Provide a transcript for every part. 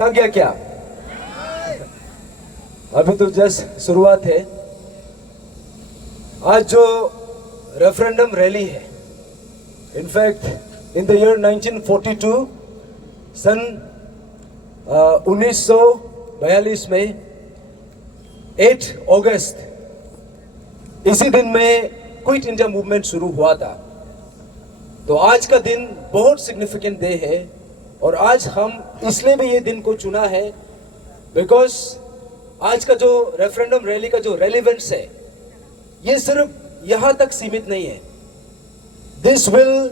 थक गया क्या? अभी तो जस्ट शुरुआत है। आज जो रेफरेंडम रैली है, इनफैक्ट इन द ईयर 1942, सन 1942 में 8 अगस्त, इसी दिन में क्विट इंडिया मूवमेंट शुरू हुआ था। तो आज का दिन बहुत सिग्निफिकेंट डे है, और आज हम इसलिए भी ये दिन को चुना है बिकॉज आज का जो रेफरेंडम रैली का जो रेलिवेंस है, ये सिर्फ यहाँ तक सीमित नहीं है। This will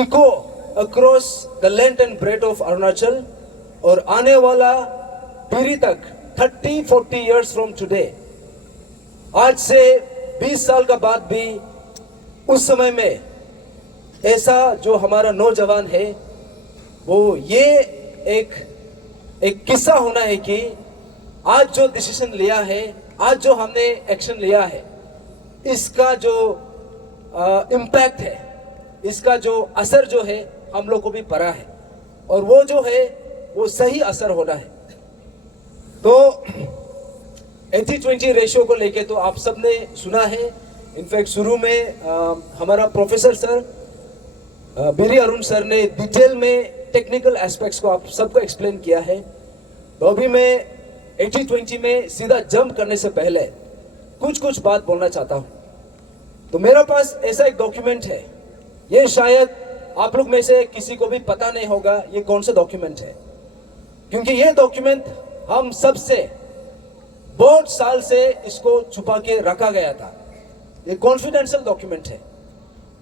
echo across the length and breadth of Arunachal, और आने वाला पीढ़ी तक 30-40 ईयर्स फ्रॉम टुडे, आज से 20 साल का बाद भी उस समय में ऐसा जो हमारा नौजवान है, वो ये एक किस्सा होना है कि आज जो डिसीजन लिया है, आज जो हमने एक्शन लिया है, इसका जो इम्पैक्ट है, इसका जो असर जो है हम लोग को भी पड़ा है, और वो जो है वो सही असर होना है। तो 80-20 रेशियो को लेके तो आप सबने सुना है। इनफैक्ट शुरू में हमारा प्रोफेसर सर बीरी अरुण सर ने डिटेल में टेक्निकल एस्पेक्ट्स को आप सबको एक्सप्लेन किया है। तो अभी मैं 80-20 में सीधा जंप करने से पहले कुछ बात बोलना चाहता हूँ। तो मेरे पास ऐसा एक डॉक्यूमेंट है, ये शायद आप लोग में से किसी को भी पता नहीं होगा ये कौन सा डॉक्यूमेंट है, क्योंकि ये डॉक्यूमेंट हम सबसे बहुत साल से इसको छुपा के रखा गया था। ये कॉन्फिडेंशियल डॉक्यूमेंट है,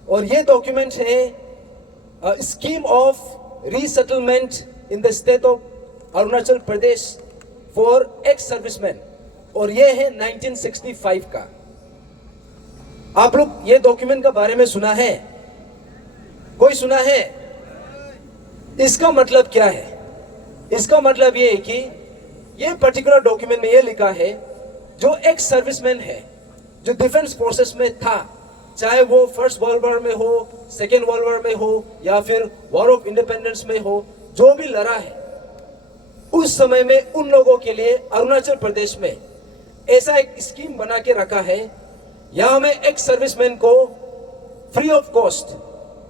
और ये डॉक्यूमेंट है scheme of resettlement in the state of Arunachal Pradesh for ex serviceman, और ये है 1965 का। आप लोग ये डॉक्यूमेंट के बारे में सुना है? कोई सुना है? इसका मतलब क्या है? इसका मतलब ये है कि ये पर्टिकुलर डॉक्यूमेंट में ये लिखा है, जो एक्स सर्विसमैन है, जो डिफेंस फोर्सेस में था, चाहे वो फर्स्ट वर्ल्ड वॉर में हो, सेकेंड वर्ल्ड वॉर में हो, या फिर वॉर ऑफ इंडिपेंडेंस में हो, जो भी लड़ा है, उस समय में उन लोगों के लिए अरुणाचल प्रदेश में ऐसा एक स्कीम बना के रखा है, यहाँ में एक्स सर्विसमैन को फ्री ऑफ कॉस्ट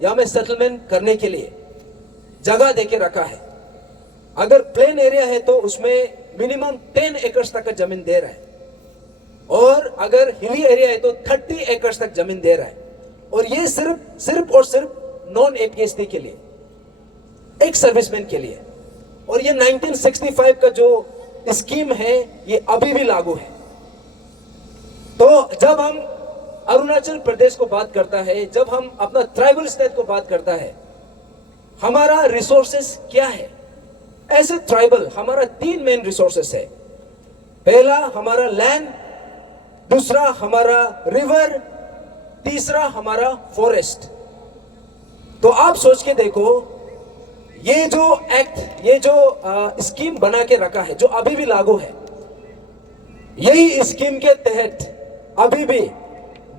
यहाँ में सेटलमेंट करने के लिए जगह देके रखा है। अगर प्लेन एरिया है तो उसमें मिनिमम 10 एकड़ तक का जमीन दे रहा है, और अगर हिली एरिया है तो 30 एकड़ तक जमीन दे रहा है, और ये सिर्फ और सिर्फ नॉन एपीएसटी के लिए, एक सर्विसमैन के लिए। और ये 1965 का जो स्कीम है ये अभी भी लागू है। तो जब हम अरुणाचल प्रदेश को बात करता है, जब हम अपना ट्राइबल स्टेट को बात करता है, हमारा रिसोर्सेस क्या है? ऐसे ट्राइबल हमारा 3 मेन रिसोर्सेस है। पहला हमारा लैंड, दूसरा हमारा रिवर, तीसरा हमारा फॉरेस्ट। तो आप सोच के देखो, ये जो एक्ट, ये जो स्कीम बना के रखा है, जो अभी भी लागू है, यही स्कीम के तहत अभी भी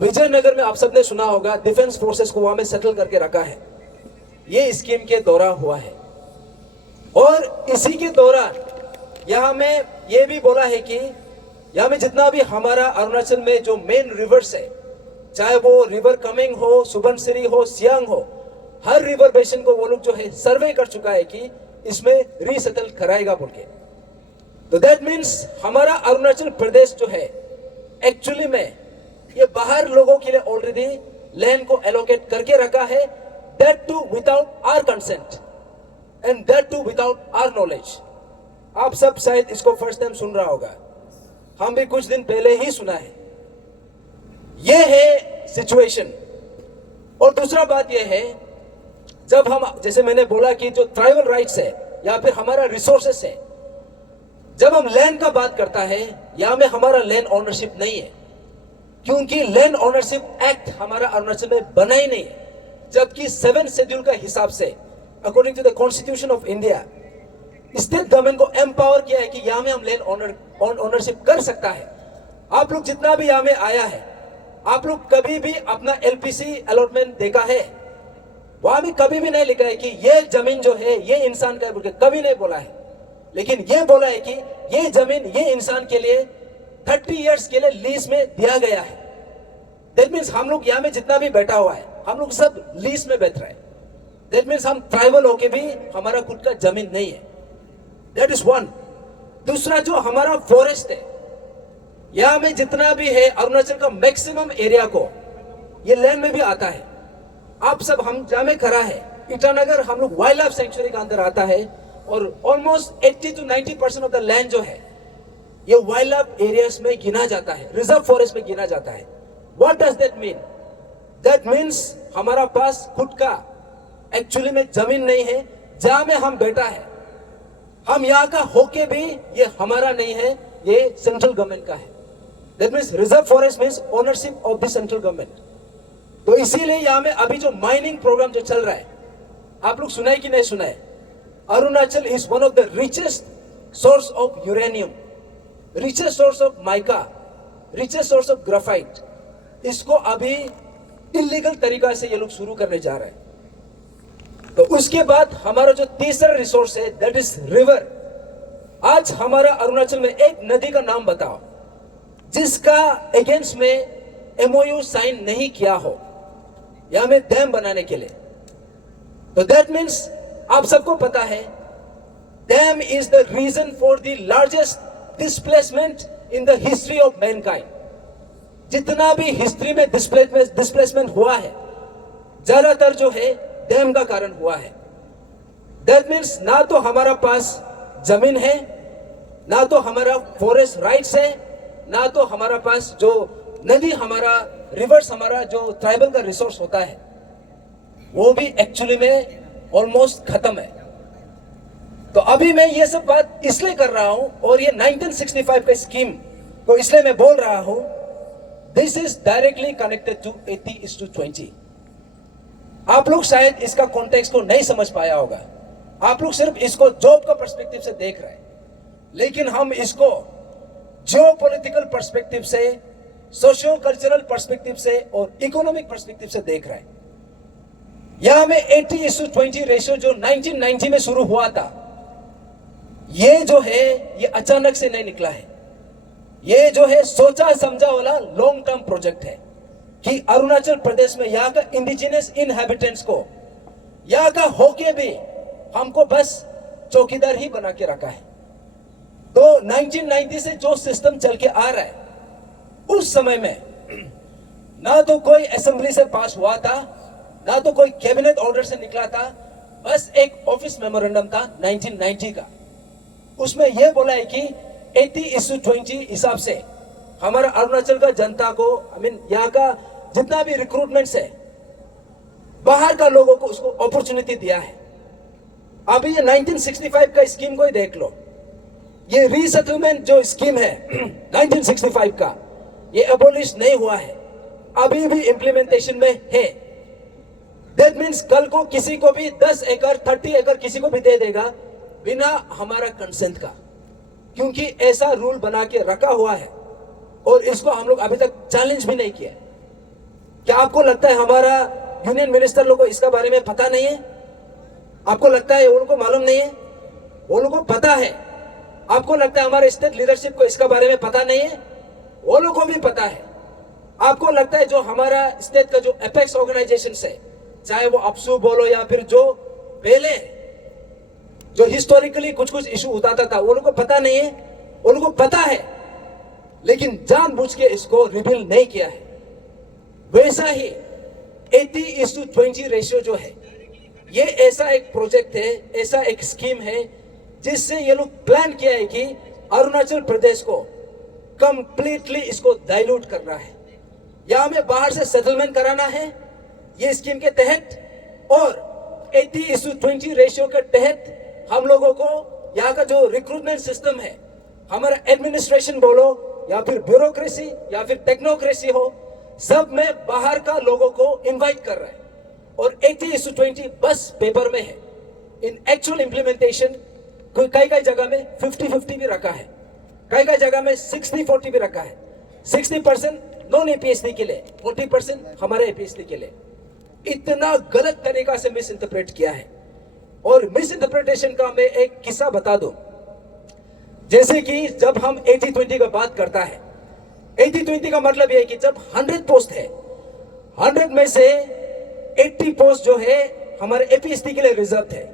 विजयनगर में आप सबने सुना होगा, डिफेंस फोर्सेस को वहां में सेटल करके रखा है। ये स्कीम के दौरान हुआ है, और इसी के दौरान यहाँ में ये भी बोला है कि यहाँ में जितना भी हमारा अरुणाचल में जो मेन रिवर्स है, चाहे वो रिवर कमिंग हो, सुबनसिरी हो, सियांग हो, हर रिवर बेसिन को वो लोग जो है सर्वे कर चुका है कि इसमें रीसेटल कराएगा बोल के। तो दैट मीन्स हमारा अरुणाचल प्रदेश जो है एक्चुअली में ये बाहर लोगों के लिए ऑलरेडी लैंड को एलोकेट करके रखा है, that too without our consent and that too without our knowledge. आप सब शायद इसको फर्स्ट टाइम सुन रहा होगा, हम भी कुछ दिन पहले ही सुना है। ये है सिचुएशन। और दूसरा बात ये है, जब हम, जैसे मैंने बोला कि जो ट्राइबल राइट्स है या फिर हमारा रिसोर्सेस है, जब हम लैंड का बात करता है, यहाँ में हमारा लैंड ओनरशिप नहीं है, क्योंकि लैंड ओनरशिप एक्ट हमारा अरुणाचल में बना ही नहीं है। जबकि 7 शेड्यूल का हिसाब से, according to the constitution of India, state government को एम्पावर किया है कि यहाँ में हम लैंड ओनरशिप कर सकता है। आप लोग जितना भी यहाँ में आया है, आप लोग कभी भी अपना एलपीसी अलॉटमेंट देखा है? वहां भी कभी भी नहीं लिखा है कि ये जमीन जो है ये इंसान का है बोल के, कभी नहीं बोला है। लेकिन ये बोला है कि ये जमीन ये इंसान के लिए 30 इयर्स के लिए लीज में दिया गया है। दैट मीन्स हम लोग यहाँ में जितना भी बैठा हुआ है हम लोग सब लीज में बैठ रहे हैं। दैट मीन्स हम ट्राइबल होके भी हमारा खुद का जमीन नहीं है। That is one. दूसरा जो हमारा फॉरेस्ट है, यहाँ में जितना भी है अरुणाचल का मैक्सिमम एरिया को ये लैंड में भी आता है। आप सब हम जहाँ में खड़ा है ईटानगर हम लोग वाइल्ड लाइफ सेंचुरी का अंदर आता है और almost 80 to 90% of the land जो है ये वाइल्ड लाइफ एरियाज में गिना जाता है, रिजर्व फॉरेस्ट में गिना जाता है। What does that mean? That means हमारा पास खुद का एक्चुअली में जमीन नहीं है जहां में हम बैठा है। हम यहाँ का होके भी ये हमारा नहीं है, ये सेंट्रल गवर्नमेंट का है। That means reserve forest means ownership of the central government. तो इसीलिए यहाँ में अभी जो माइनिंग प्रोग्राम जो चल रहा है, आप लोग सुना है कि नहीं सुना है? Arunachal is one of the richest source of uranium, richest source of mica, richest source of graphite. इसको अभी इलीगल तरीका से ये लोग शुरू करने जा रहे हैं। तो उसके बाद हमारा जो तीसरा रिसोर्स है दैट इज रिवर। आज हमारा अरुणाचल में एक नदी का नाम बताओ जिसका अगेंस्ट में MOU साइन नहीं किया हो या में डैम बनाने के लिए। तो दैट मीन्स आप सबको पता है dam is the reason for the largest displacement in the history of mankind. जितना भी हिस्ट्री में डिस्प्लेसमेंट हुआ है ज्यादातर जो है डैम का कारण हुआ है। दैट मीन्स ना तो हमारा पास जमीन है, ना तो हमारा फॉरेस्ट राइट्स है, ना तो हमारा पास जो नदी हमारा रिवर्स हमारा जो ट्राइबल का रिसोर्स होता है वो भी एक्चुअली में ऑलमोस्ट खत्म है। तो अभी मैं ये सब बात इसलिए कर रहा हूं और ये 1965 का स्कीम को इसलिए मैं बोल रहा हूं, this is directly connected to 80:20। आप लोग शायद इसका कॉन्टेक्स्ट को नहीं समझ पाया होगा, आप लोग सिर्फ इसको जॉब का पर्सपेक्टिव से देख रहे हैं, लेकिन हम इसको जियोपॉलिटिकल पर्सपेक्टिव से, सोशियो कल्चरल पर्सपेक्टिव से और इकोनॉमिक पर्सपेक्टिव से देख रहे हैं। यहां में 80:20 रेशियो जो 1990 में शुरू हुआ था, ये जो है ये अचानक से नहीं निकला है। ये जो है सोचा समझा वाला लॉन्ग टर्म प्रोजेक्ट है कि अरुणाचल प्रदेश में यहाँ का इंडिजिनस इनहैबिटेंट्स को यहाँ का होके भी हमको बस चौकीदार ही बना के रखा है। तो 1990 से जो सिस्टम चल के आ रहा है उस समय में ना तो कोई असेंबली से पास हुआ था, ना तो कोई कैबिनेट ऑर्डर से निकला था, बस एक ऑफिस मेमोरेंडम था 1990 का। उसमें यह बोला है कि 80:20 हिसाब से हमारा अरुणाचल का जनता को यहाँ का जितना भी रिक्रूटमेंट्स है बाहर का लोगों को उसको अपॉर्चुनिटी दिया है। अभी ये 1965 का स्कीम को ही देख लो, ये रीसेटलमेंट जो स्कीम है 1965 का, ये एबोलिश नहीं हुआ है, अभी भी इंप्लीमेंटेशन में है। दैट मीन्स कल को किसी को भी 10 एकड़ 30 एकड़ किसी को भी दे देगा बिना हमारा कंसेंट का, क्योंकि ऐसा रूल बना के रखा हुआ है और इसको हम लोग अभी तक चैलेंज भी नहीं किया। क्या आपको लगता है हमारा यूनियन मिनिस्टर लोगों को इसका बारे में पता नहीं है? आपको लगता है वो लोगों को मालूम नहीं है? वो लोगों को पता है। आपको लगता है हमारे स्टेट लीडरशिप को इसका बारे में पता नहीं है? वो लोगों को भी पता है। आपको लगता है जो हमारा स्टेट का जो एपेक्स ऑर्गेनाइजेशन है, चाहे वो अपसू बोलो या फिर जो पहले जो हिस्टोरिकली कुछ कुछ इशू उठाता था, वो लोगों को पता नहीं है? वो लोगों को पता है, लेकिन जानबूझ के इसको रिवील नहीं किया है। वैसा ही 80:20 रेशियो जो है, ये ऐसा एक प्रोजेक्ट है, ऐसा एक स्कीम है जिससे ये लोग प्लान किया है कि अरुणाचल प्रदेश को कंप्लीटली इसको डाइल्यूट करना है, यहां में बाहर से सेटलमेंट कराना है ये स्कीम के तहत, और 80:20 रेशियो के तहत हम लोगों को यहाँ का जो रिक्रूटमेंट सिस्टम है, हमारा एडमिनिस्ट्रेशन बोलो या फिर ब्यूरोक्रेसी या फिर टेक्नोक्रेसी हो, सब में बाहर का लोगों को इनवाइट कर रहा है। और 80:20 बस पेपर में है, इन एक्चुअल इंप्लीमेंटेशन कई कई जगह में 50-50 भी रखा है, कई कई जगह में 60-40 भी रखा है। 60% नॉन APSD के लिए, 40% हमारे APSD के लिए। इतना गलत तरीका से मिस इंटरप्रेट किया है। और मिस इंटरप्रिटेशन का मैं एक किस्सा बता दूं। जैसे कि जब हम 80-20 का बात करता है, 80-20 का मतलब ये है कि जब 100 पोस्ट है, 100 में से 80 पोस्ट जो है हमारे एपीएसटी के लिए रिजर्व है,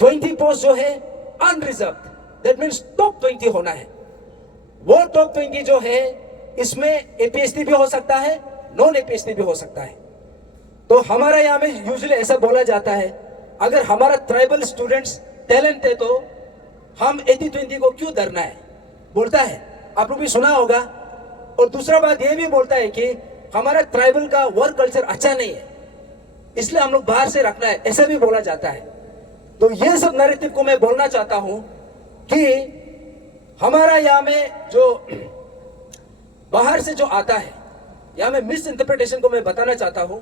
20 पोस्ट जो है अनरिजर्व, दैट मीन्स टॉप 20 होना है। वो टॉप 20 जो है इसमें एपीएसटी भी हो सकता है, नॉन एपीएसटी भी हो सकता है। तो हमारा यहाँ में यूजुअली ऐसा बोला जाता है, अगर हमारा ट्राइबल स्टूडेंट्स टैलेंट है तो हम 80-20 को क्यों डरना है, बोलता है, आप लोग भी सुना होगा। और दूसरा बात ये भी बोलता है कि हमारा ट्राइबल का वर्क कल्चर अच्छा नहीं है, इसलिए हम लोग बाहर से रखना है, ऐसा भी बोला जाता है। तो ये सब नैरेटिव को मैं बोलना चाहता हूं कि हमारा यहाँ में जो बाहर से जो आता है, यहाँ में मिस इंटरप्रिटेशन को मैं बताना चाहता हूं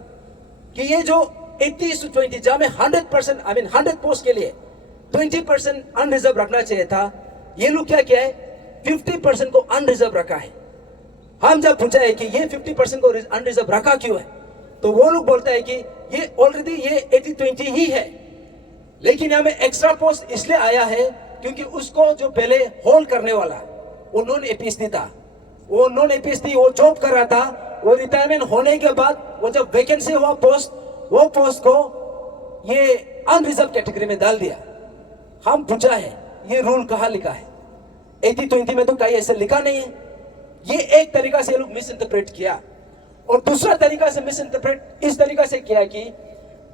कि ये जो 80-20 जहां में 100% 100 पोस्ट के लिए 20% अनरिजर्व रखना चाहिए था, ये लोग क्या किया है, 50% को अनरिजर्व रखा है। हम जब पूछा है कि ये 50% को अनरिजर्व रखा क्यों है, तो वो लोग बोलता है कि ये ऑलरेडी ये 80-20 ही है, लेकिन यहाँ में एक्स्ट्रा पोस्ट इसलिए आया है क्योंकि उसको जो पहले होल्ड करने वाला वो नॉन एपीएसटी था, वो नॉन एपीएसटी वो जॉब कर रहा था, वो रिटायरमेंट होने के बाद वो जब वैकेंसी हुआ पोस्ट, वो पोस्ट को ये अनरिजर्व कैटेगरी में डाल दिया। हम पूछा है ये रूल कहाँ लिखा है, 80-20 में तो कहीं ऐसे लिखा नहीं है। ये एक तरीका से लोग मिस इंटरप्रेट किया, और दूसरा तरीका से मिस इंटरप्रेट इस तरीका से किया कि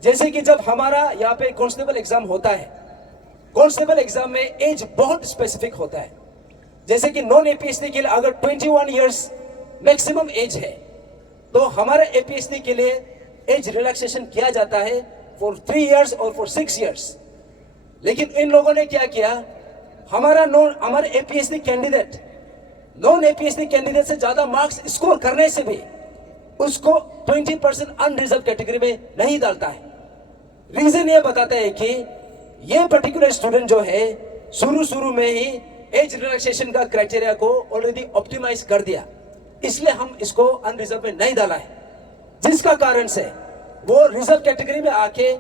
जैसे कि जब हमारा यहाँ पे कांस्टेबल एग्जाम होता है, कांस्टेबल एग्जाम में एज बहुत स्पेसिफिक होता है। जैसे कि नॉन एपीएसटी के लिए अगर 21 इयर्स मैक्सिमम एज है, तो हमारे एपीएसटी के लिए एज रिलैक्सेशन किया जाता है फॉर 3 इयर्स और फॉर 6 इयर्स। लेकिन इन लोगों ने क्या किया, हमारे APST candidate non APST candidate से ज्यादा मार्क्स स्कोर करने से भी उसको 20% अनरिजर्व कैटेगरी में नहीं डालता है। रीजन ये बताता है कि ये पर्टिकुलर स्टूडेंट जो है शुरू में ही एज रिलैक्सेशन का क्राइटेरिया को ऑलरेडी ऑप्टिमाइज कर दिया, इसलिए हम इसको अनरिजर्व में नहीं डाला है, जिसका कारण से वो रिजर्व कैटेगरी में आके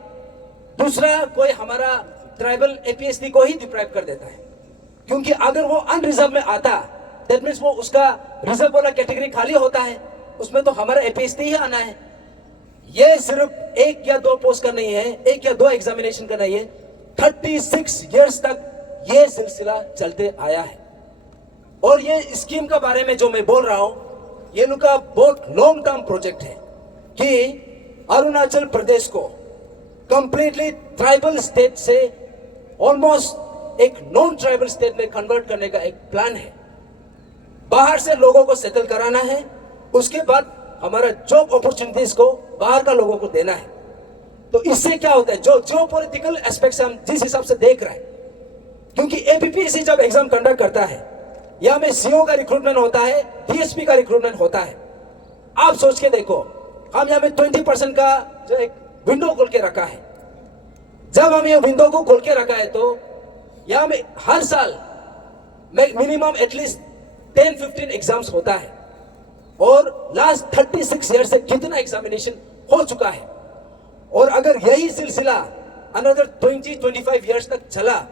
दूसरा कोई हमारा ट्राइबल एपीएसटी को ही डिप्राइव कर देता है। क्योंकि अगर वो अनरिजर्व में आता, दैट मीन्स वो उसका रिजर्व वाला कैटेगरी खाली होता है, उसमें तो हमारा एपीएसटी ही आना है। ये सिर्फ 1 या 2 पोस्ट का नहीं है, 1 या 2 एग्जामिनेशन का नहीं है, 36 इयर्स तक ये सिलसिला चलते आया है। और ये स्कीम के बारे में जो मैं बोल रहा हूं, ये लोग का बहुत लॉन्ग टर्म प्रोजेक्ट है कि अरुणाचल प्रदेश को कंप्लीटली ट्राइबल स्टेट से ऑलमोस्ट एक नॉन ट्राइबल स्टेट में कन्वर्ट करने का एक प्लान है। बाहर से लोगों को सेटल कराना है, उसके बाद हमारा जॉब अपॉर्चुनिटीज को बाहर का लोगों को देना है। तो इससे क्या होता है, जो जियोपॉलिटिकल एस्पेक्ट्स हम जिस हिसाब से देख रहे हैं, क्योंकि एपीपीएससी जब एग्जाम कंडक्ट करता है, यहाँ में सीओ का रिक्रूटमेंट होता है, डीएसपी का रिक्रूटमेंट होता है। आप सोच के देखो, हम यहाँ में 20% का जो एक विंडो खोल के रखा है। जब हम ये विंडो को खोल के रखा है, तो यहाँ में हर साल मिनिमम एटलीस्ट 10-15 एग्जाम्स होता है, और लास्ट 36 ईयर से कितना एग्जामिनेशन हो चुका है। और अगर यही सिलसिला अनदर 20-25 ईयर्स तक चला,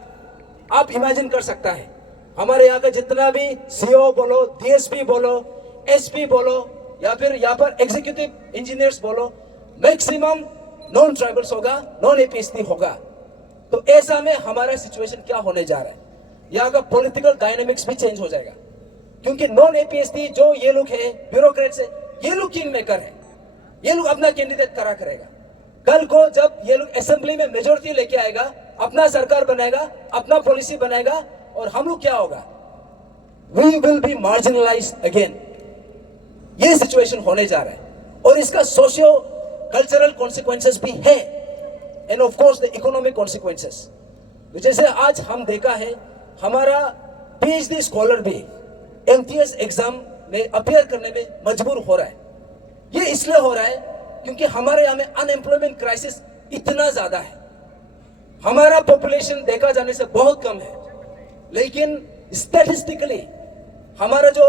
आप इमेजिन कर सकता है हमारे यहाँ का जितना भी सीओ बोलो, डीएसपी बोलो, एसपी बोलो, या फिर यहाँ पर एग्जीक्यूटिव इंजीनियर्स बोलो, मैक्सिमम नॉन ट्राइबल्स होगा, नॉन एपीएसटी होगा। तो ऐसा में हमारा सिचुएशन क्या होने जा रहा है, यहाँ का पॉलिटिकल डायनेमिक्स भी चेंज हो जाएगा। क्योंकि नॉन एपीएसटी जो ये लोग है, ब्यूरोक्रेट्स है, ये लोग किंग मेकर है, ये लोग अपना कैंडिडेट खड़ा करेगा। कल को जब ये लोग असेंबली में मेजोरिटी लेके आएगा, अपना सरकार बनाएगा, अपना पॉलिसी बनाएगा, और हम लोग क्या होगा, we will be marginalised again. ये सिचुएशन होने जा रहा है, और इसका सोशियो कल्चरल कॉन्सिक्वेंसेस भी है, end of course the economic consequences. तो जैसे आज हम देखा है, हमारा पीएचडी स्कॉलर भी एमटीएस एग्जाम में अपियर करने में मजबूर हो रहा है। ये इसलिए हो रहा है क्योंकि हमारे यहाँ में अनएम्प्लॉयमेंट क्राइसिस इतना ज्यादा है। हमारा पॉपुलेशन देखा जाने से बहुत कम है, लेकिन स्टैटिस्टिकली हमारा जो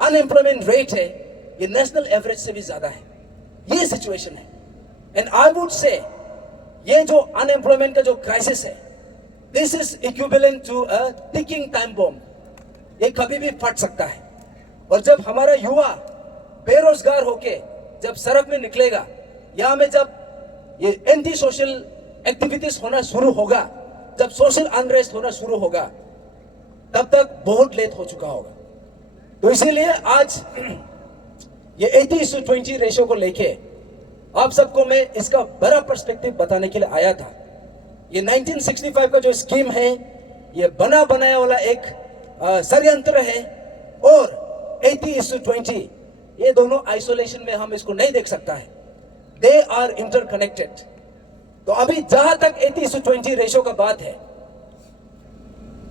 अनएम्प्लॉयमेंट रेट है, ये नेशनल एवरेज से भी ज्यादा है। ये सिचुएशन है, एंड आई वुड से ये जो अनएम्प्लॉयमेंट का जो क्राइसिस है, this is equivalent to a ticking time bomb. ये कभी भी फट सकता है। और जब हमारा युवा बेरोजगार होके जब सड़क में निकलेगा, यहाँ में जब ये एंटी सोशल एक्टिविटीज होना शुरू होगा, जब सोशल अनरेस्ट होना शुरू होगा, तब तक बहुत लेट हो चुका होगा। तो इसीलिए आज ये 80:20 रेशो को लेके आप सबको मैं इसका बड़ा पर्सपेक्टिव बताने के लिए आया था। ये 1965 का जो स्कीम है, ये बना बनाया वाला एक षड्यंत्र है, और 80:20 ये दोनों आइसोलेशन में हम इसको नहीं देख सकता है, दे आर इंटरकनेक्टेड। तो अभी जहां तक 80:20 रेशो का बात है,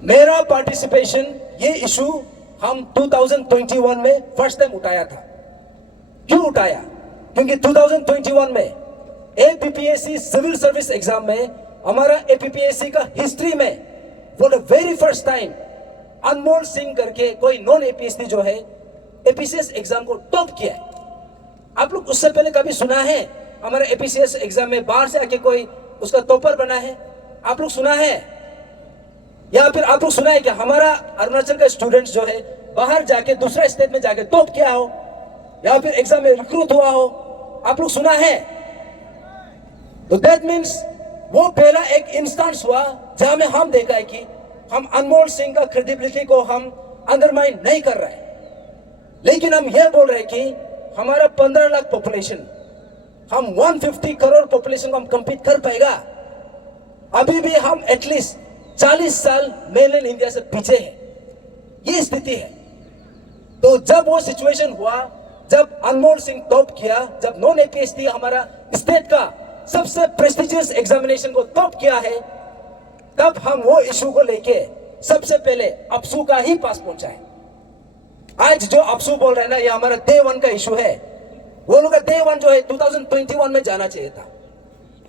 मेरा पार्टिसिपेशन ये इशू हम 2021 में फर्स्ट टाइम उठाया था। क्यों उठाया? क्योंकि 2021 में एपीपीएससी सिविल सर्विस एग्जाम में हमारा एपीपीएससी का हिस्ट्री में for the very first time Anmol Singh करके कोई नॉन एपीएससी जो है एपीसीएस एग्जाम को टॉप किया है। आप लोग उससे पहले कभी सुना है हमारे एपीसीएस एग्जाम में बाहर से आके कोई उसका टॉपर बना है? आप लोग सुना है? या फिर आप लोग सुना है कि हमारा अरुणाचल का स्टूडेंट जो है बाहर जाके दूसरा स्टेट में जाके टॉप किया हो, या फिर एग्जाम में रिक्रूट हुआ हो? आप लोग सुना है? तो दैट मीन्स वो पहला एक इंस्टेंस हुआ जहां में हम देखा है कि हम अनमोल सिंह का क्रेडिबिलिटी को हम अंडरमाइन नहीं कर रहे हैं, लेकिन हम ये बोल रहे हैं कि हमारा 15 लाख पॉपुलेशन, हम 150 करोड़ पॉपुलेशन को हम कंपीट कर पाएगा? अभी भी हम एटलीस्ट 40 साल मेनलैंड इंडिया से पीछे हैं, ये स्थिति है। तो जब वो सिचुएशन हुआ, जब अनमोल सिंह टॉप किया, जब नॉन एपीएससी हमारा स्टेट का सबसे प्रेस्टिजियस एग्जामिनेशन को टॉप किया है, तब हम वो इशू को लेके सबसे पहले अपसू का ही पास पहुंचा है। आज जो अपसू बोल रहे हैं ना, ये हमारा डे 1 का इशू है। वो लोग का डे 1 जो है 2021 में जाना चाहिए था,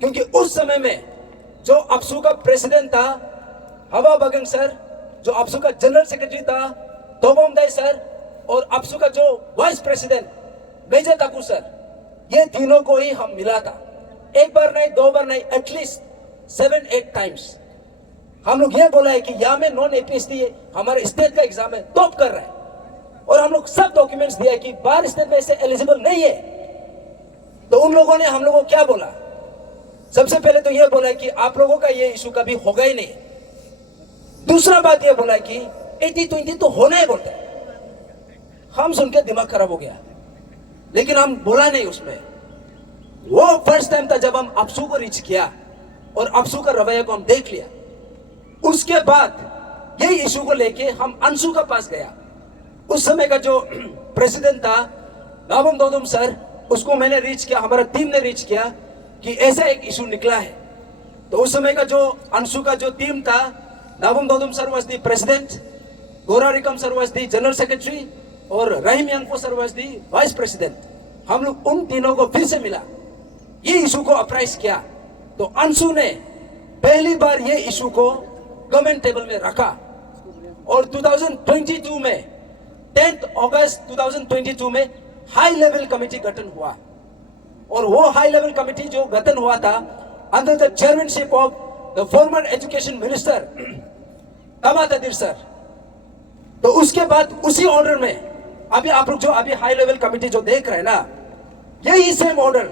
क्योंकि उस समय में जो अपसू का प्रेसिडेंट था हवा बगंग सर, जो अपसू का जनरल सेक्रेटरी था तोबम दाई सर, और अपसू का जो vice president major Thakur sir, ये तीनों को ही हम मिला था। एक बार नहीं, दो बार नहीं, एटलीस्ट 7-8 टाइम्स हम लोग ये बोला है कि यहाँ में नॉन एपीएससी हमारे स्टेट का एग्जाम है टॉप कर रहा है, और हम लोग सब डॉक्यूमेंट्स दिया है कि बाहर स्टेट में से एलिजिबल नहीं है। तो उन लोगों ने हम लोगों को क्या बोला? सबसे पहले तो ये बोला है कि आप लोगों का ये इशू कभी होगा ही नहीं। दूसरा बात ये बोला है कि 80-20 तो होना ही बोलता है। हम सुन के दिमाग खराब हो गया, लेकिन हम बोला नहीं उसमें। वो फर्स्ट टाइम था जब हम अपसू को रीच किया और अपसू का रवैया को हम देख लिया। उसके बाद यही इशू को लेके हम अंशु का पास गया। उस समय का जो प्रेसिडेंट था नाबम दोदुम सर, उसको मैंने रीच किया, हमारा टीम ने रीच किया कि ऐसा एक इशू निकला है। तो उस समय का जो अंशु का जो टीम था, Nabam Dodum sir was the president, Gora Rikam sir was the general secretary, और Rahim Yangpo sir was the vice president. हम लोग उन तीनों को फिर से मिला, ये इशू को अप्राइज किया। तो अंशु ने पहली बार ये इशू को गवर्नमेंट टेबल में रखा, और 2022 में 10 अगस्त 2022 में हाई लेवल कमेटी गठन हुआ। और वो हाई लेवल कमेटी जो गठन हुआ था under the chairmanship of the former education minister तबा तदीर सर। तो उसके बाद उसी ऑर्डर में अभी आप लोग जो अभी हाई लेवल कमेटी जो देख रहे हैं ना, यही सेम ऑर्डर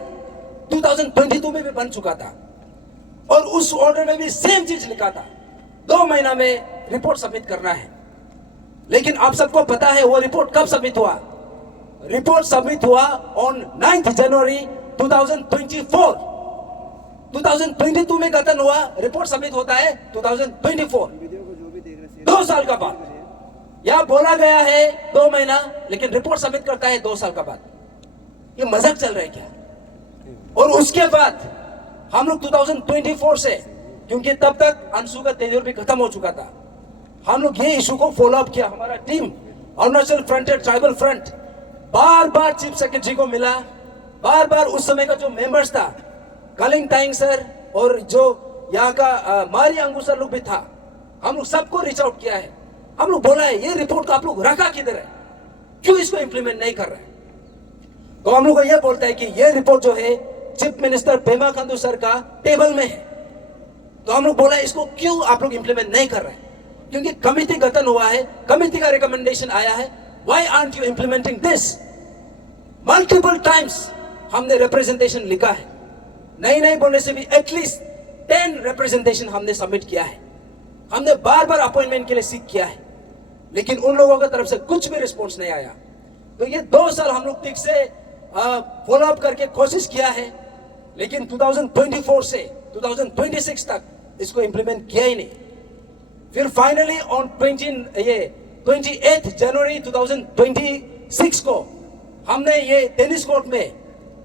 2022 में भी बन चुका था, और उस ऑर्डर में भी सेम चीज लिखा था, 2 महीना में रिपोर्ट सबमिट करना है। लेकिन आप सबको पता है वो रिपोर्ट कब सबमिट हुआ? रिपोर्ट सबमिट हुआ ऑन 9 जनवरी 2024। 2022 में गठन हुआ, रिपोर्ट सबमिट होता है 2024, 2 साल का बाद। या बोला गया है 2 महीना, लेकिन रिपोर्ट सबमिट करता है 2 साल का बाद। ये मजाक चल रहा है क्या? और उसके बाद हम लोग 2024 से, क्योंकि तब तक अंशु का टेन्योर भी खत्म हो चुका था, हम लोग ये इशू को फॉलो अप किया। हमारा team Arunachal front, tribal front, बार बार चीफ सेक्रेटरी को मिला, बार बार उस समय का जो मेंबर्स था कलिंग टाइंग सर और जो यहाँ का मारी अंगू सर लोग भी था, हम लोग सबको रीच आउट किया है। हम लोग बोला है ये रिपोर्ट को आप लोग रखा किधर है, क्यों इसको इंप्लीमेंट नहीं कर रहे? तो हम लोग को ये बोलता है कि ये रिपोर्ट जो है chief minister Pema Khandu sir का टेबल में है। तो हम लोग बोला इसको क्यों आप लोग इंप्लीमेंट नहीं कर रहे? क्योंकि कमिटी गठन हुआ है, कमिटी का रिकमेंडेशन आया है, why aren't you implementing this? Multiple times हमने रिप्रेजेंटेशन लिखा है, नहीं बोलने से भी एटलीस्ट 10 रिप्रेजेंटेशन हमने सबमिट किया है, हमने बार बार अपॉइंटमेंट के लिए सीख किया है, लेकिन उन लोगों की तरफ से कुछ भी रिस्पॉन्स नहीं आया। तो ये 2 साल हम लोग ठीक से फॉलो अप करके कोशिश किया है, लेकिन 2024 से 2026 तक इसको इंप्लीमेंट किया ही नहीं। फिर फाइनली ऑन 28 जनवरी 2026 को हमने ये टेनिस कोर्ट में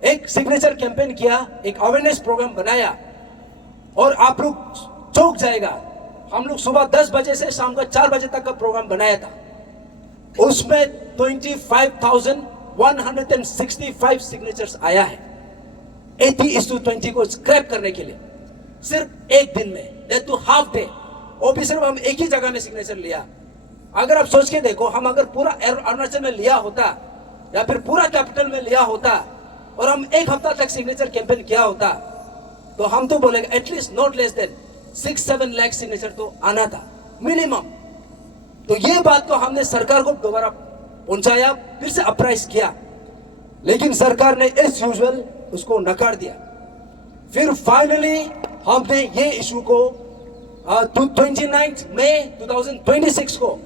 एक सिग्नेचर कैंपेन किया, एक अवेयरनेस प्रोग्राम बनाया, और आप लोग चौंक जाएगा, हम लोग सुबह 10 बजे से शाम का 4 बजे तक का प्रोग्राम बनाया था। उसमें 25,165 सिग्नेचर्स आया है 80:20 को स्क्रैप करने के लिए, सिर्फ एक दिन में, दैट टू हाफ डे, वो भी सिर्फ हम एक ही जगह में सिग्नेचर लिया। अगर आप सोच के देखो, हम अगर पूरा अरुणाचल में लिया होता या फिर पूरा कैपिटल में लिया होता और हम एक हफ्ता तक सिग्नेचर कैंपेन किया होता, तो हम तो बोलेंगे at least not less than 6-7 lakh signature तो आना था मिनिमम। तो ये बात को हमने सरकार को दोबारा पहुंचाया, फिर से अप्राइज किया, लेकिन सरकार ने एज यूजुअल उसको नकार दिया। फिर फाइनली हमने ये इशू को 29 मई 2026 को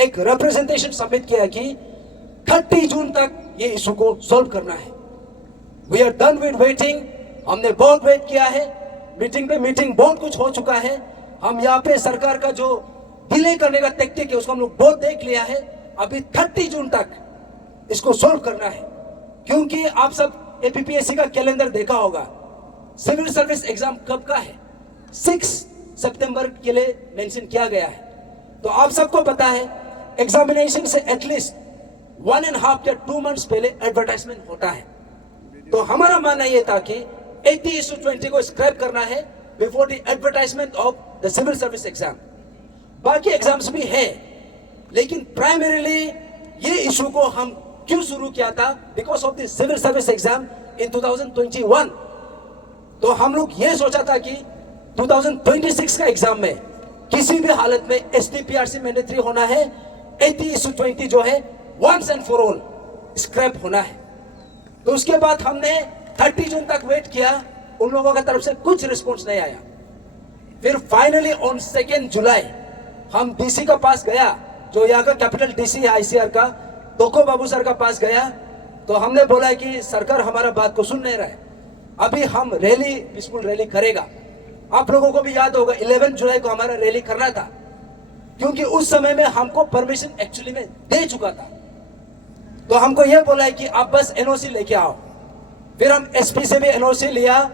एक रिप्रेजेंटेशन सबमिट किया कि 30 जून तक ये इशू को सॉल्व करना है। We are done with waiting, हमने बहुत वेट किया है, मीटिंग पे मीटिंग बहुत कुछ हो चुका है। हम यहाँ पे सरकार का जो डिले करने का टेक्निक है उसको हम लोग बहुत देख लिया है। अभी 30 जून तक इसको सॉल्व करना है, क्योंकि आप सब एपीपीएससी का कैलेंडर देखा होगा, सिविल सर्विस एग्जाम कब का है, 6 सितंबर के लिए मेंशन किया गया है। तो आप सबको पता है एग्जामिनेशन से एटलीस्ट 1.5 या 2 मंथ्स पहले एडवर्टाइजमेंट होता है। तो हमारा मानना यह था कि 80:20 को स्क्रैप करना है before the advertisement of the civil service exam. बाकी एग्जाम्स भी है, लेकिन प्राइमरीली ये इशू को हम क्यों शुरू किया था, because of the civil service exam in 2021। तो हम लोग ये सोचा था कि 2026 का एग्जाम में किसी भी हालत में एसटीपीआरसी मैंडेटरी होना है, 80:20 जो है once and for all scrap होना है। तो उसके बाद हमने 30 जून तक वेट किया, उन लोगों की तरफ से कुछ रिस्पॉन्स नहीं आया। फिर फाइनली ऑन 2 जुलाई हम डीसी का पास गया, जो यहाँ का कैपिटल डीसी है आईसीआर का, तोको बाबू सर का पास गया। तो हमने बोला कि सरकार हमारा बात को सुन नहीं रहा है, अभी हम रैली, पीसफुल रैली करेगा। आप लोगों को भी याद होगा 11 जुलाई को हमारा रैली करना था, क्योंकि उस समय में हमको परमिशन एक्चुअली में दे चुका था। तो हमको यह बोला है कि आप बस एनओसी लेके आओ। फिर हम एसपी से भी एनओसी लिया,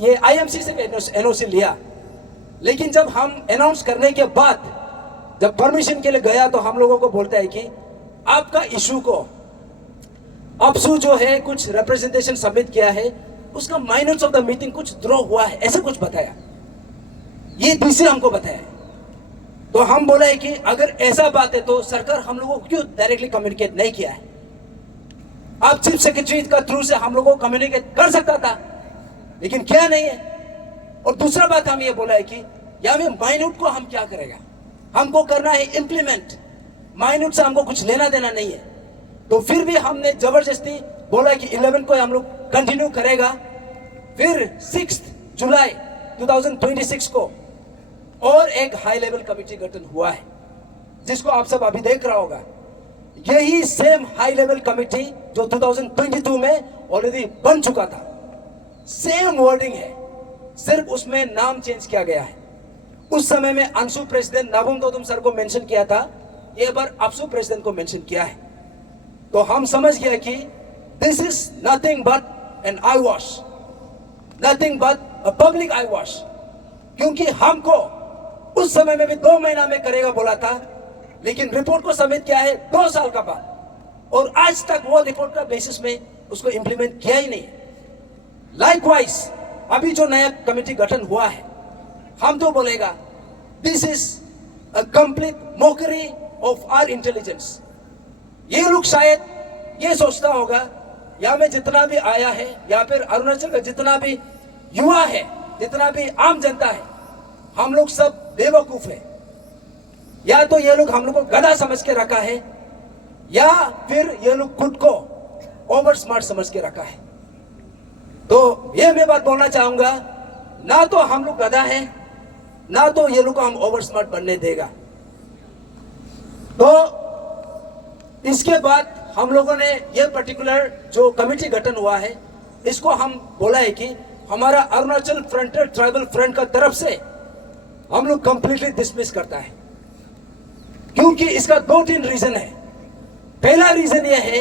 ये आईएमसी से भी एनओसी लिया, लेकिन जब हम अनाउंस करने के बाद जब परमिशन के लिए गया तो हम लोगों को बोलता है कि आपका इशू को अपसू जो है कुछ रिप्रेजेंटेशन सबमिट किया है, उसका माइनर्स ऑफ द मीटिंग कुछ ड्रॉ हुआ है, ऐसा कुछ बताया, ये डीसी हमको बताया। तो हम बोला है कि अगर ऐसा बात है तो सरकार हम लोगों को क्यों डायरेक्टली कम्युनिकेट नहीं किया है? आप चीफ सेक्रेटरी का थ्रू से हम लोगों को कम्युनिकेट कर सकता था, लेकिन क्या नहीं है। और दूसरा बात हम ये बोला है कि या में माइन्यूट को हम क्या करेगा, हमको करना है इम्प्लीमेंट, माइन्यूट से हमको कुछ लेना देना नहीं है। तो फिर भी हमने जबरदस्ती बोला कि 11 को हम लोग कंटिन्यू करेगा। फिर 6 जुलाई 2026 को और एक हाई लेवल कमेटी गठन हुआ है, जिसको आप सब अभी देख रहा होगा। यही सेम हाई लेवल कमेटी जो 2022 में ऑलरेडी बन चुका था, सेम वर्डिंग है, सिर्फ उसमें नाम चेंज किया गया है। उस समय में अंशु प्रेसिडेंट नाबम तोतुम सर को मेंशन किया था, ये बार अपसू प्रेसिडेंट को मेंशन किया है। तो हम समझ गया कि this is nothing but an eyewash, nothing but a public eyewash, क्योंकि हमको उस समय में भी 2 महीना में करेगा बोला था, लेकिन रिपोर्ट को सबमिट किया है 2 साल का बाद, और आज तक वो रिपोर्ट का बेसिस में उसको इंप्लीमेंट किया ही नहीं। लाइकवाइज अभी जो नया कमेटी गठन हुआ है, हम तो बोलेगा this is a complete mockery of our intelligence. ये लोग शायद ये सोचता होगा यहाँ में जितना भी आया है, या फिर अरुणाचल का जितना भी युवा है, जितना भी आम जनता है, हम लोग सब बेवकूफ है। या तो ये लोग हम लोग को गधा समझ के रखा है, या फिर ये लोग खुद को ओवर स्मार्ट समझ के रखा है। तो ये मैं बात बोलना चाहूंगा, ना तो हम लोग गधा है, ना तो ये लोग को हम ओवर स्मार्ट बनने देगा। तो इसके बाद हम लोगों ने ये पर्टिकुलर जो कमेटी गठन हुआ है, इसको हम बोला है कि हमारा अरुणाचल फ्रंटियर ट्राइबल फ्रंट का तरफ से हम लोग कंप्लीटली डिसमिस करता है, क्योंकि इसका 2-3 रीजन है। पहला रीजन यह है,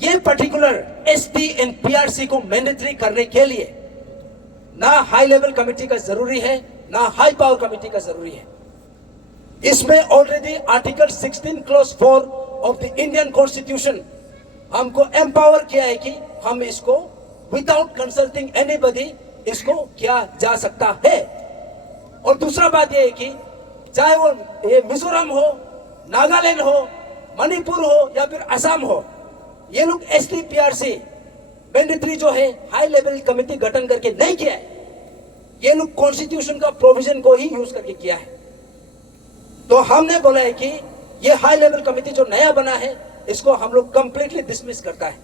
ये पर्टिकुलर एसटी एंड पीआरसी को मैंडेटरी करने के लिए ना हाई लेवल कमेटी का जरूरी है, ना हाई पावर कमेटी का जरूरी है। इसमें already article 16 clause 4 of the Indian constitution हमको एम्पावर किया है कि हम इसको विदाउट कंसल्टिंग एनीबॉडी इसको किया जा सकता है। और दूसरा बात यह है कि चाहे वो ये मिजोरम हो, नागालैंड हो, मणिपुर हो या फिर असम हो, ये लोग एसटी पीआरसी मैंडेटरी जो है हाई लेवल कमेटी गठन करके नहीं किया है, ये लोग कॉन्स्टिट्यूशन का प्रोविजन को ही यूज करके किया है। तो हमने बोला है कि ये हाई लेवल कमेटी जो नया बना है, इसको हम लोग कंप्लीटली डिसमिस करता है।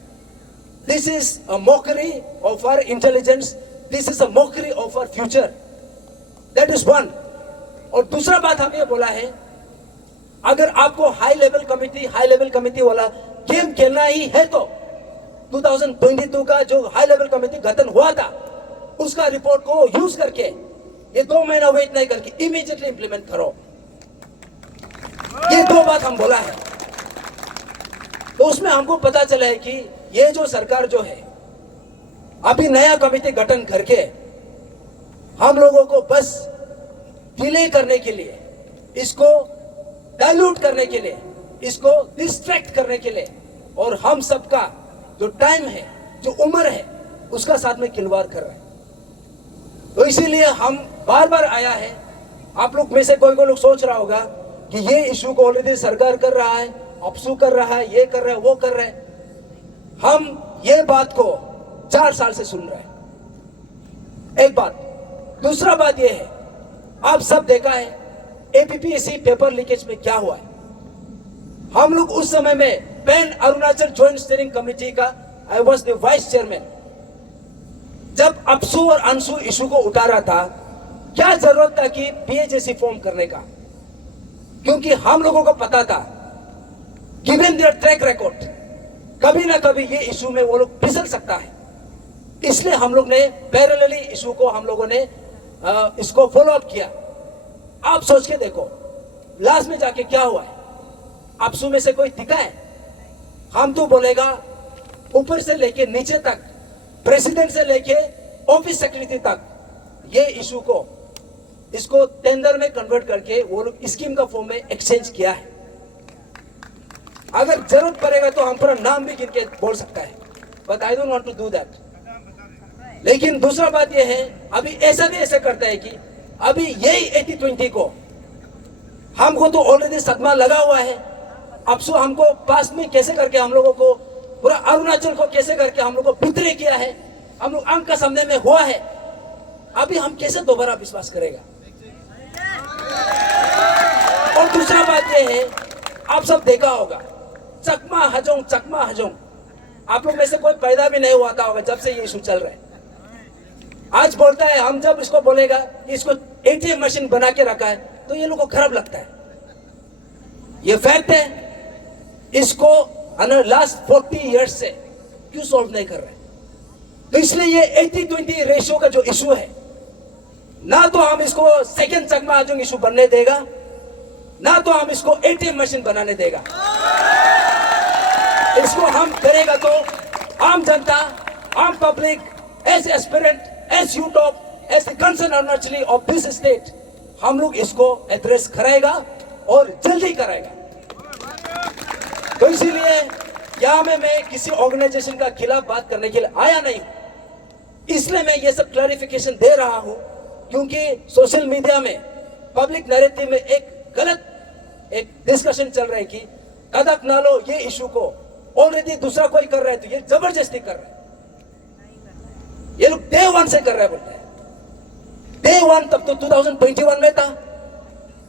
This is a mockery of our intelligence, this is a mockery of our future, that is one. और दूसरा बात हम ये बोला है, अगर आपको हाई लेवल कमेटी वाला गेम खेलना ही है तो 2022 का जो हाई लेवल कमेटी गठन हुआ था, उसका रिपोर्ट को यूज करके ये 2 महीना वेट नहीं करके इमीडिएटली इंप्लीमेंट करो। ये 2 बात हम बोला है। तो उसमें हमको पता चला है कि ये जो सरकार जो है, अभी नया कमेटी गठन करके हम लोगों को बस डिले करने के लिए, इसको डाइल्यूट करने के लिए, इसको डिस्ट्रैक्ट करने के लिए, और हम सबका जो टाइम है, जो उम्र है, उसका साथ में खिलवाड़ कर रहे हैं। तो इसीलिए हम बार बार आया है। आप लोग में से कोई लोग सोच रहा होगा कि ये इशू को ऑलरेडी सरकार कर रहा है, अपसू कर रहा है, ये कर रहा है, वो कर रहा है। हम ये बात को 4 साल से सुन रहे हैं, एक बात। दूसरा बात ये है, आप सब देखा है एपीपीएससी पेपर लीकेज में क्या हुआ है। हम लोग उस समय में pan Arunachal joint steering committee का I was the vice chairman, जब अपसू और अनसू इशू को उतारा था, क्या जरूरत था कि पीएचएसी फॉर्म करने का, क्योंकि हम लोगों को पता था गिवन देयर ट्रैक रिकॉर्ड कभी ना कभी ये इशू में वो लोग फिसल सकता है। इसलिए हम लोग ने पैरेलली इशू को हम लोगों ने इसको फॉलो अप किया। आप सोच के देखो लास्ट में जाके क्या हुआ है। अपसू में से कोई दिखा है? हम तो बोलेगा ऊपर से लेके नीचे तक, प्रेसिडेंट से लेके ऑफिस सेक्रेटरी तक, ये इशू को इसको टेंडर में कन्वर्ट करके वो लोग स्कीम का फॉर्म में एक्सचेंज किया है। अगर जरूरत पड़ेगा तो हम पूरा नाम भी गिन के बोल सकता है, but I don't want to do that. लेकिन दूसरा बात यह है, अभी ऐसा भी ऐसा करता है कि अभी यही 80-20 को हमको तो ऑलरेडी सदमा लगा हुआ है। अपसू हमको पास में कैसे करके हम लोगों को पूरा अरुणाचल को कैसे करके हम लोग को बितरे किया है, हम लोग अंक का सामने में हुआ है। अभी हम कैसे दोबारा विश्वास करेगा? और दूसरा बात यह है, आप सब देखा होगा चकमा हजोंग, आप लोग में से कोई पैदा भी नहीं हुआ था होगा जब से ये इशू चल रहा है। आज बोलता है, हम जब इसको बोलेगा इसको एटीएम मशीन बना के रखा है तो ये लोग को खराब लगता है। ये फैक्ट है। इसको लास्ट 40 इयर्स से क्यों सॉल्व नहीं कर रहे? तो इसलिए ये 80-20 रेशियो का जो इशू है, ना तो हम इसको सेकंड चकमा हजोंग इशू बनने देगा, ना तो हम इसको एटीएम मशीन बनाने देगा। इसको हम करेगा तो आम जनता, आम public, as aspirant, as youth of, as the concern Arunachali of this state, हम लोग इसको एड्रेस कराएगा और जल्दी कराएगा। तो इसीलिए यहाँ में मैं किसी ऑर्गेनाइजेशन का खिलाफ बात करने के लिए आया नहीं हूं। इसलिए मैं ये सब क्लैरिफिकेशन दे रहा हूं, क्योंकि सोशल मीडिया में, पब्लिक नैरेटिव में एक गलत डिस्कशन चल रहा है कि कदक नालो ये इशू को ऑलरेडी दूसरा कोई कर रहा है तो ये जबरदस्ती कर रहा है। ये लोग डे 1 से कर रहे हैं, बोलते हैं डे 1। तब तो 2021 में था,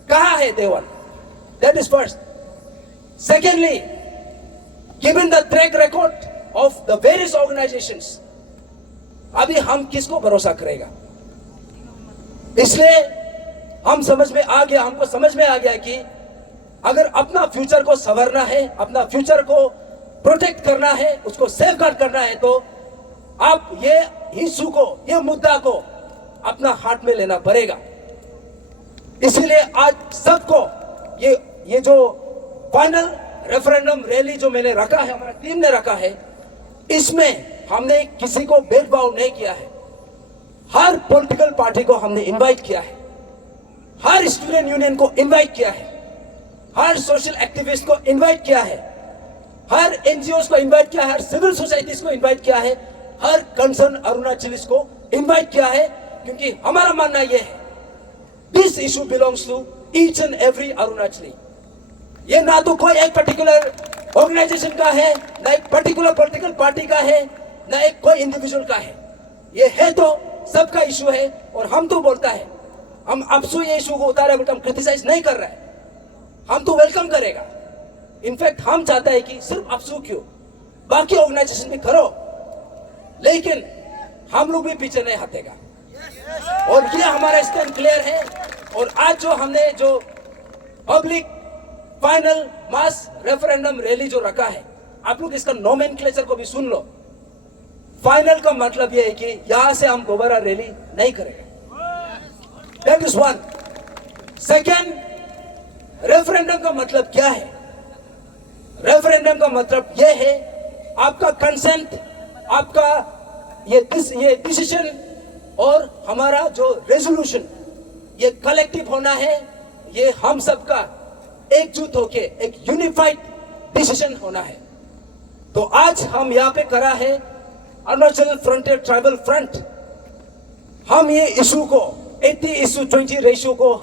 कहां है day 1? That is first. Secondly, given the track record of the various organizations, अभी हम किसको भरोसा करेगा? इसलिए हमको समझ में आ गया कि अगर अपना फ्यूचर को संवरना है, अपना फ्यूचर को प्रोटेक्ट करना है, उसको सेफगार्ड करना है, तो आप ये इशू को, ये मुद्दा को अपना हाथ में लेना पड़ेगा। इसीलिए आज सबको ये जो फाइनल रेफरेंडम रैली जो मैंने रखा है, हमारा टीम ने रखा है, इसमें हमने किसी को भेदभाव नहीं किया है। हर पॉलिटिकल पार्टी को हमने इनवाइट किया है, हर स्टूडेंट यूनियन को इनवाइट किया है, हर सोशल एक्टिविस्ट को इनवाइट किया है, हर एनजीओ को इनवाइट किया है, हर सिविल सोसाइटीज को इनवाइट किया है, हर कंसर्न अरुणाचलीज को इनवाइट किया है, क्योंकि हमारा मानना यह है, this issue belongs to each and every Arunachali. ये ना तो कोई एक पर्टिकुलर ऑर्गेनाइजेशन का है, ना एक पर्टिकुलर पॉलिटिकल पार्टी का है, ना एक कोई इंडिविजुअल का है। ये है तो सबका इशू है। और हम तो बोलता है, हम आपसे ये इशू को उतारे, हम क्रिटिसाइज नहीं कर रहे हैं, हम तो वेलकम करेगा। इनफैक्ट हम चाहते हैं कि सिर्फ आपसू क्यों, बाकी ऑर्गेनाइजेशन भी करो, लेकिन हम लोग भी पीछे नहीं हटेगा। और ये हमारा स्टैंड क्लियर है। और आज जो हमने जो पब्लिक फाइनल मास रेफरेंडम रैली जो रखा है, आप लोग इसका नोमेनक्लेचर को भी सुन लो। फाइनल का मतलब यह है कि यहां से हम दोबारा रैली नहीं करेंगे। That is one. Second, referendum का मतलब क्या है? रेफरेंडम का मतलब यह है आपका कंसेंट, आपका ये डिसीजन और हमारा जो रेजोल्यूशन, ये कलेक्टिव होना है, ये हम सबका एकजुट होके एक यूनिफाइड डिसीजन होना है। तो आज हम यहाँ पे करा है अरुणाचल फ्रंटियर ट्राइबल फ्रंट। हम ये इशू को 80:20 रेशियो को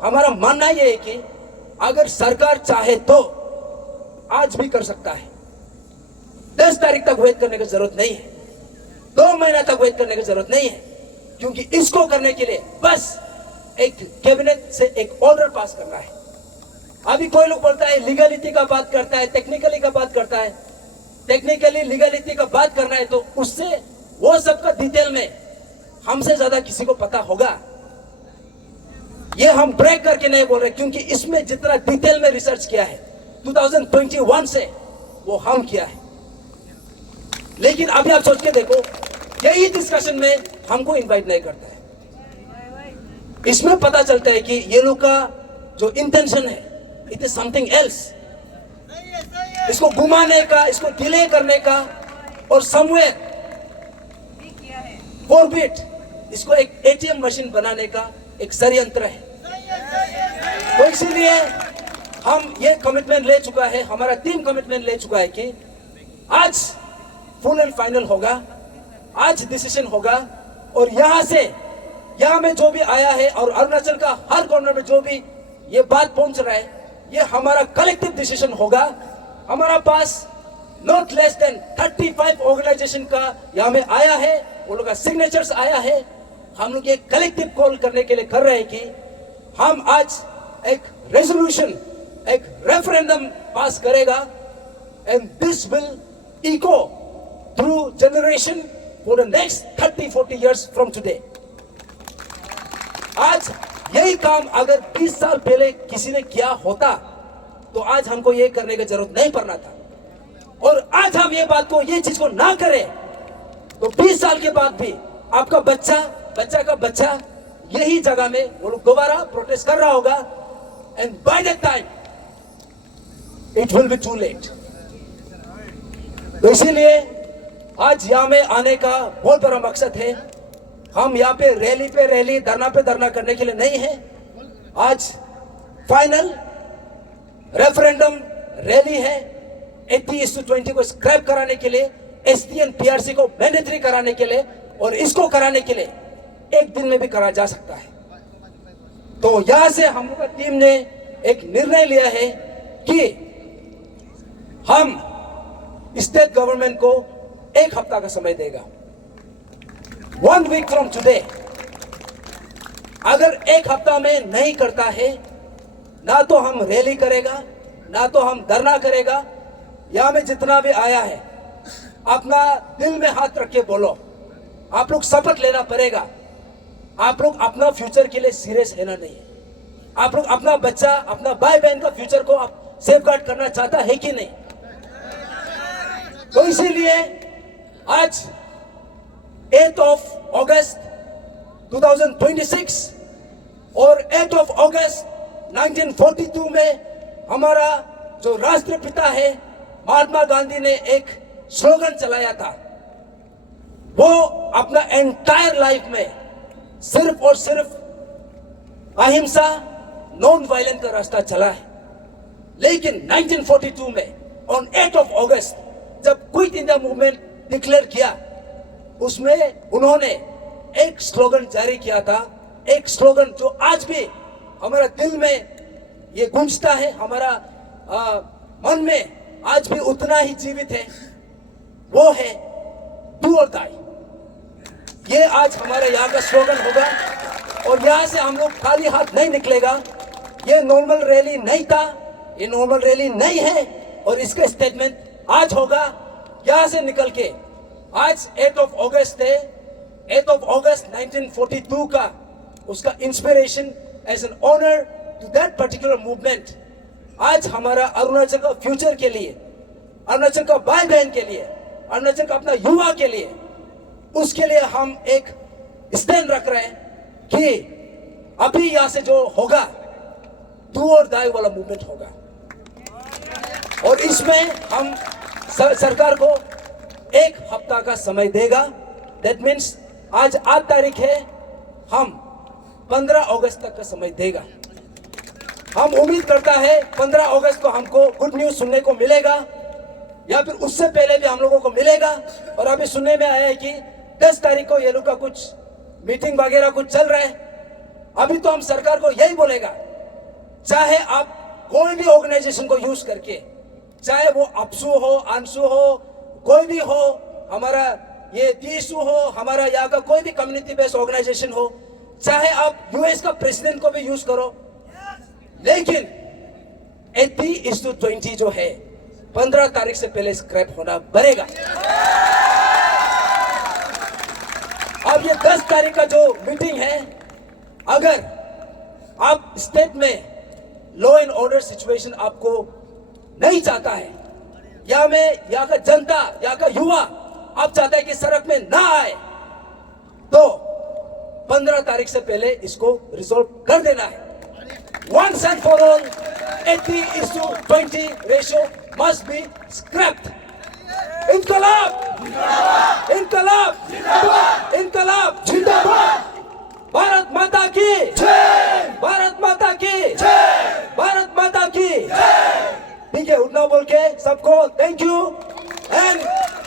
हमारा मानना ये है कि अगर सरकार चाहे तो आज भी कर सकता है। 10 तारीख तक वेट करने की जरूरत नहीं है, 2 महीना तक वेट करने की जरूरत नहीं है, क्योंकि इसको करने के लिए बस एक कैबिनेट से एक ऑर्डर पास करना है। अभी कोई लोग बोलता है लीगलिटी का बात करता है, टेक्निकली का बात करता है। टेक्निकली लीगलिटी का बात करना है तो उससे वो सबका डिटेल में हमसे ज्यादा किसी को पता होगा। ये हम ब्रेक करके नहीं बोल रहे, क्योंकि इसमें जितना डिटेल में रिसर्च किया है 2021 से वो हम किया है। लेकिन अभी आप सोच के देखो, यही डिस्कशन में हमको इनवाइट नहीं करता है। इसमें पता चलता है कि ये लोग का जो इंटेंशन है, इट इज समथिंग एल्स। इसको घुमाने का, इसको डिले करने का और समवेयर फॉरबिट इसको एक एटीएम मशीन बनाने का एक षड्यंत्र है। तो इसीलिए हम ये कमिटमेंट ले चुका है, हमारा टीम कमिटमेंट ले चुका है कि आज फुल एंड फाइनल होगा, आज डिसीजन होगा। और यहाँ में जो भी आया है और अरुणाचल का हर कॉर्नर में जो भी ये बात पहुंच रहा है, ये हमारा कलेक्टिव डिसीजन होगा। हमारा पास नॉट लेस देन 35 ऑर्गेनाइजेशन का यहाँ में आया है, वो लोग का सिग्नेचर्स आया है। हम लोग ये कलेक्टिव कॉल करने के लिए कर रहे हैं कि हम आज एक रेजोल्यूशन, एक रेफरेंडम पास करेगा, and this will echo through generation for the next 30-40 years from today. आज यही काम अगर 20 साल पहले किसी ने किया होता तो आज हमको ये करने की जरूरत नहीं पड़ना था। और आज हम ये चीज को ना करें तो 20 साल के बाद भी आपका बच्चा का बच्चा यही जगह में वो लोग दोबारा प्रोटेस्ट कर रहा होगा, and by that time it will be too late. तो इसीलिए आज यहाँ में आने का बहुत बड़ा मकसद है। हम यहाँ पे रैली, धरना पे धरना करने के लिए नहीं है। आज फाइनल रेफरेंडम रैली है 80:20 को स्क्रैप कराने के लिए, एसटीएन पीआरसी को मैंडेटरी कराने के लिए, और इसको कराने के लिए एक दिन में भी करा जा सकता है। तो यहां से हम लोग टीम ने एक निर्णय लिया है कि हम स्टेट गवर्नमेंट को 1 हफ्ता का समय देगा, 1 week फ्रॉम टुडे। अगर 1 हफ्ता में नहीं करता है, ना तो हम रैली करेगा, ना तो हम धरना करेगा। यहाँ में जितना भी आया है, अपना दिल में हाथ रख के बोलो, आप लोग शपथ लेना पड़ेगा। आप लोग अपना फ्यूचर के लिए सीरियस रहना नहीं है। आप लोग अपना बच्चा, अपना भाई बहन का फ्यूचर को आप सेफगार्ड करना चाहता है कि नहीं? तो इसीलिए आज 8 अगस्त 2026 और 8 अगस्त 1942 में हमारा जो राष्ट्रपिता है महात्मा गांधी ने एक स्लोगन चलाया था। वो अपना एंटायर लाइफ में सिर्फ और सिर्फ अहिंसा, नॉन वायलेंस का रास्ता चला है। लेकिन 1942 में ऑन 8 अगस्त जब क्विट इंडिया मूवमेंट डिक्लेयर किया, उसमें उन्होंने एक स्लोगन जारी किया था, एक स्लोगन जो आज भी हमारा दिल में ये गूंजता है, हमारा मन में आज भी उतना ही जीवित है। वो है डू और डाई। ये आज हमारे यहाँ का स्लोगन होगा और यहाँ से हम लोग खाली हाथ नहीं निकलेगा। ये नॉर्मल रैली नहीं था, ये नॉर्मल रैली नहीं है और इसका स्टेटमेंट आज होगा। यहाँ से निकल के आज 8 अगस्त है, 8 अगस्त 1942 का उसका inspiration as an honour to that particular movement. आज हमारा अरुणाचल का फ्यूचर के लिए, अरुणाचल का भाई बहन के लिए, अरुणाचल का अपना युवा के लिए, उसके लिए हम एक स्टैंड रख रहे हैं कि अभी यहां से जो होगा डू और डाई वाला मूवमेंट होगा। और इसमें हम सरकार को 1 हफ्ता का समय देगा। दैट मीन्स आज 8 तारीख है, हम 15 अगस्त तक का समय देगा। हम उम्मीद करता है 15 अगस्त को हमको गुड न्यूज सुनने को मिलेगा या फिर उससे पहले भी हम लोगों को मिलेगा। और अभी सुनने में आया है कि 10 तारीख को ये लोग का कुछ मीटिंग वगैरह कुछ चल रहा है। अभी तो हम सरकार को यही बोलेगा, चाहे आप कोई भी ऑर्गेनाइजेशन को यूज करके, चाहे वो अपसू हो, आंसू हो, कोई भी हो, हमारा ये तीसू हो, हमारा यहाँ का कोई भी कम्युनिटी बेस्ड ऑर्गेनाइजेशन हो, चाहे आप यूएस का प्रेसिडेंट को भी यूज करो, लेकिन 80:20 जो है 15 तारीख से पहले स्क्रैप होना पड़ेगा। अब ये 10 तारीख का जो मीटिंग है, अगर आप स्टेट में लॉ एंड ऑर्डर सिचुएशन आपको नहीं चाहता है, या में यहाँ का जनता, यहाँ का युवा आप चाहता है कि सड़क में ना आए, तो 15 तारीख से पहले इसको रिजॉल्व कर देना है। Once and for all, 80:20 ratio must be scrapped. इनकलाब, इनकलाब, इनकलाब जिंदाबाद। भारत माता की जय, भारत माता की जय, भारत माता की जय। ठीक है, उतना बोल के सबको thank you and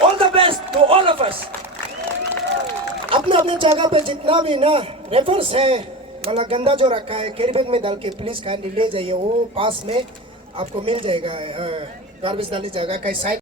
all the best to all of us. अपने अपने जगह पे जितना भी ना रेफर्स है, मतलब गंदा जो रखा है कैरी बैग में डाल के प्लीज काइंडली ले जाइए। वो पास में आपको मिल जाएगा, गार्बेज डालने जगह का साइड।